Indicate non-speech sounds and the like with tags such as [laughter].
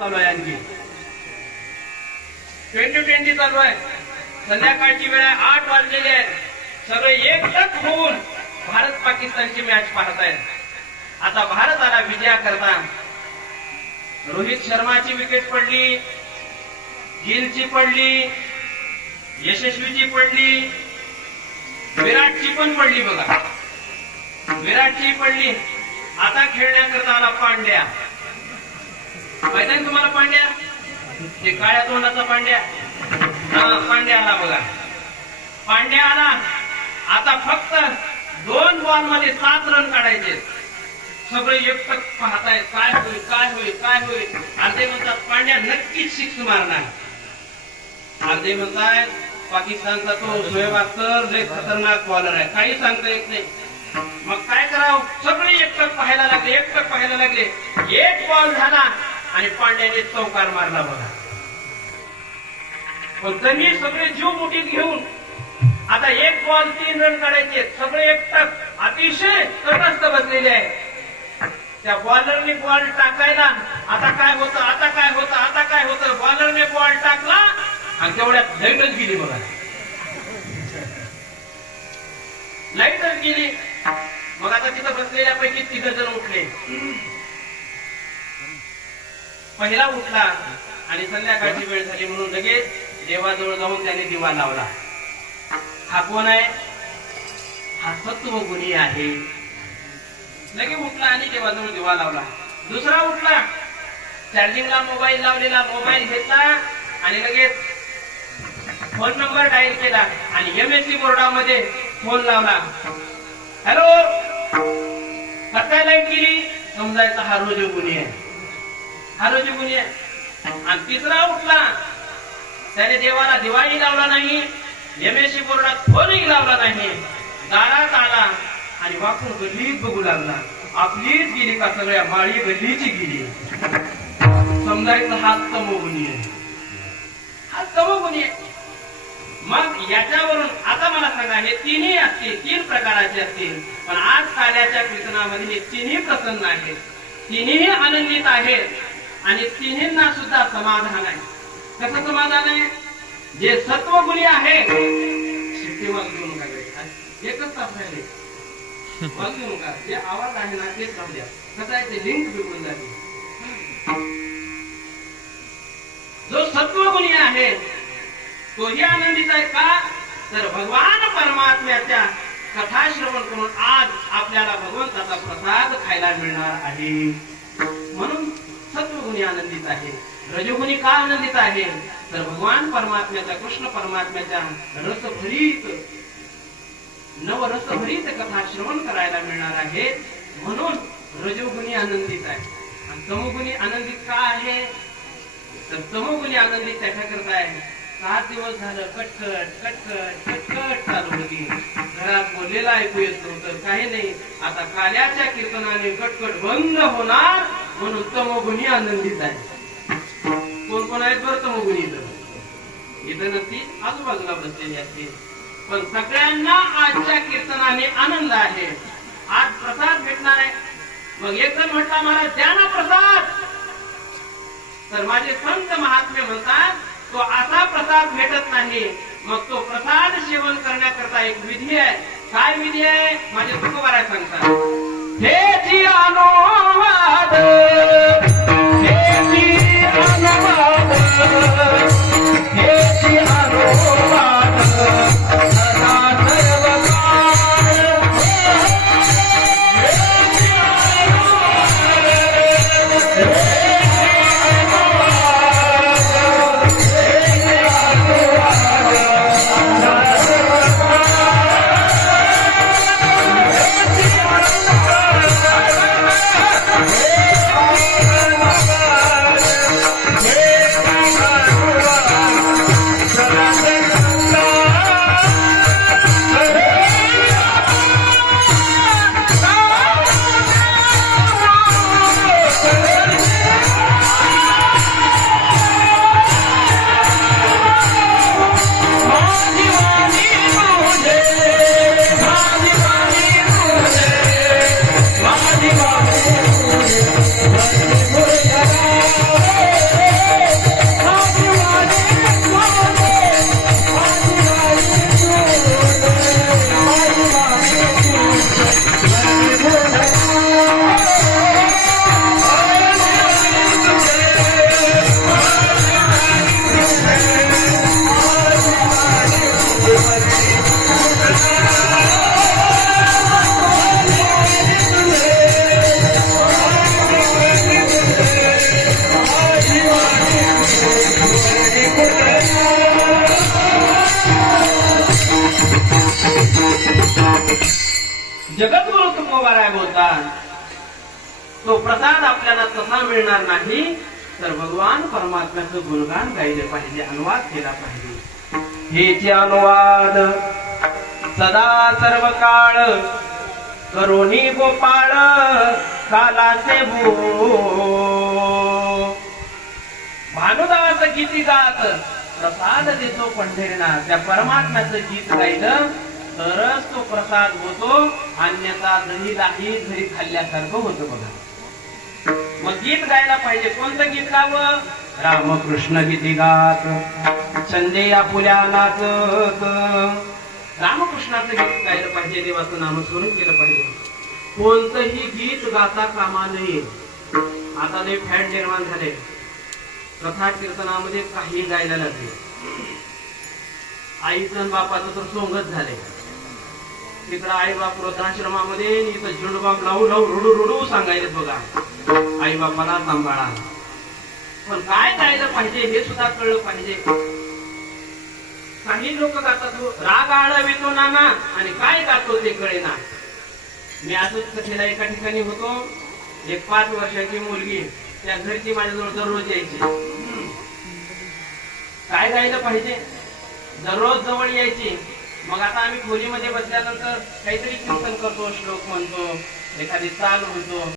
चालू आहे आणखी. ट्वेंटी ट्वेंटी चालू आहे. संध्याकाळची वेळ आहे आठ वाजलेली आहे. सगळे एकटक होऊन भारत पाकिस्तानची मॅच पाहत आहेत. आता भारताला विजया करता. रोहित शर्माची विकेट पडली गिलची पडली यशस्वीची पडली विराटची पण पडली बघा. विराटची पडली. आता खेळण्याकरता आला पांड्या. माहिती आहे तुम्हाला पांड्या? ते काळ्या तोंडाचा पांड्या. हा पांड्या आला बघा. पांड्या आला. आता फक्त दोन बॉलमध्ये सात रन काढायचे. सगळे एकटक पाहताय काय होईल काय होईल काय होईल. अर्धे म्हणतात पांड्या नक्कीच सिक्स मारणार. अर्धे म्हणताय पाकिस्तानचा तो शोएब अख्तर लय खतरनाक बॉलर आहे. काही सांगता येत नाही. मग काय करावं? सगळे एकटक पाहायला लागले एकटक पाहायला लागले. एक बॉल झाला. आणि पांड्याने चौकार मारला बघा. पण त्यांनी सगळे जीव मुठीत घेऊन आता एक बॉल तीन रन काढायचे. सगळे एकटक अतिशय तटस्थ बसलेले आहे त्या बॉलरने बॉल टाकायला आता काय होतं आता काय होतं आता काय होतं? बॉलरने बॉल टाकला आणि तेवढ्यात लाईटच गेली बघा. लाईटच गेली. मग आता तिथं बसलेल्यापैकी तिघ जण उठले. पहिला उठला आणि संध्याकाळची वेळ झाली म्हणून लगेच देवाजवळ जाऊन त्याने दिवा लावला. हा कोण आहे? हा सत्व गुणी आहे. लगेच उठला आणि देवाजवळ दिवा लावला. दुसरा उठला. चार्जिंगला मोबाईल लावलेला मोबाईल घेतला आणि लगेच फोन नंबर डायल केला आणि एमएससी बोर्डामध्ये फोन लावला. हॅलो? काय लाइट गेली? समजायचा हा रोज गुन्हे आहे. हा रोज आणि तिसरा उठला. त्याने देवाला दिवाळी लावला नाही. यमेशी बोर्डात फोनही लावला नाही. दारात आला आणि वाकून गल्लीत बघू लागला. आपलीच गेली का सगळ्या माळी गल्लीची गेली? समजायचं हा तमोगुणी आहे. हा तमोगुणी आहे. मग याच्यावरून आता मला सांगा हे तिन्ही असतील तीन प्रकाराचे असतील. पण आज काल्याच्या कीर्तनामध्ये हे तिन्ही प्रसन्न आहेत. तिन्ही आनंदित आहेत. आणि तिन्हींना सुद्धा समाधान आहे. कसं समाधान आहे? जे सत्वगुणी आहे. एकच तास राहिले. [laughs] वाजवू नका जे आवाज आहे ना तेच राहू द्या. कसं आहे ते लिंक बिघडून जाते. जो सत्वगुणी आहे तोही आनंदित आहे का? तर भगवान परमात्म्याच्या कथा श्रवण करून आज आपल्याला भगवंताचा प्रसाद खायला मिळणार आहे. म्हणून रजोगुणी आनंदित आहे. रजोगुणी का आनंदित आहे? तर भगवान परमात्म्याच्या कृष्ण परमात्म्याच्या रसभरीत नवरसभरीत कथा श्रवण करायला मिळणार आहे. म्हणून रजोगुणी आनंदित आहे. आणि तमोगुणी आनंदित का आहे? तर तमोगुणी आनंदित त्याच्या करता आहे. सात दिवस झालं कटकट कटकट कटकट चालू होती. घरात बोललेला ऐकू येत नव्हतं काही नाही. आता काल्याच्या कीर्तनाने कटकट बंद होणार. म्हणून तमोगुणी आनंदित आहे. कोण कोण आहेत बरं तमोगुणी इथं? इथं नसती आजूबाजूला बसलेली असते पण सगळ्यांना आजच्या कीर्तनाने आनंद आहे. आज प्रसाद भेटणार आहे. मग एक जण म्हटला मला द्या ना प्रसाद. तर माझे संत महात्मे म्हणतात तो असा प्रसाद भेटत नाही. मग तो प्रसाद सेवन करण्याकरता एक विधी आहे. काय विधी आहे? माझे तुकोबाराय सांगतात. हे जी Thank जगद्गुरु तुकोबाराय बोलतात. तो प्रसाद आपल्याला तसा मिळणार नाही तर भगवान परमात्म्याचं गुणगान गायले पाहिजे अनुवाद केला पाहिजे. हेचे अनुवाद सदा सर्व काळ करोनी गोपाळ कालाचे भानुदास गीती गात प्रसाद देतो पंढरीना त्या परमात्म्याचं गीत गायलं तरच तो प्रसाद होतो अन्यथा दही लाही घरी खाल्ल्यासारखं होतं बघा. मग गीत गायला पाहिजे. कोणतं गीत गावं? रामकृष्ण गीती गात संजय या पुल्या नाचत. रामकृष्णाचं गीत गायलं पाहिजे देवाचं नामस्मरण केलं पाहिजे. कोणतंही गीत गाता कामा नये. आता लय फॅट निर्माण झाले. कथा कीर्तनामध्ये काही गायला लागले. आईचं बापाचं तर सोंगच झाले. तिकडं आई बाप वृद्धाश्रमामध्ये इथं झुंडबाम लावू लावू रुडू रुडू सांगायचं बघा. आई बापाला सांभाळा. पण काय करायला पाहिजे हे सुद्धा कळलं पाहिजे. काही लोक गातात हो, राग आळवितो नाना आणि काय गातो ते कळेना. मी असंच कथेला एका ठिकाणी होतो. एक पाच वर्षाची मुलगी त्या घरची माझ्याजवळ दररोज यायची. काय गायला पाहिजे? दररोज जवळ यायची. मग आता आम्ही खोलीमध्ये बसल्यानंतर काहीतरी कीर्तन करतो श्लोक म्हणतो एखादी चाल म्हणतो.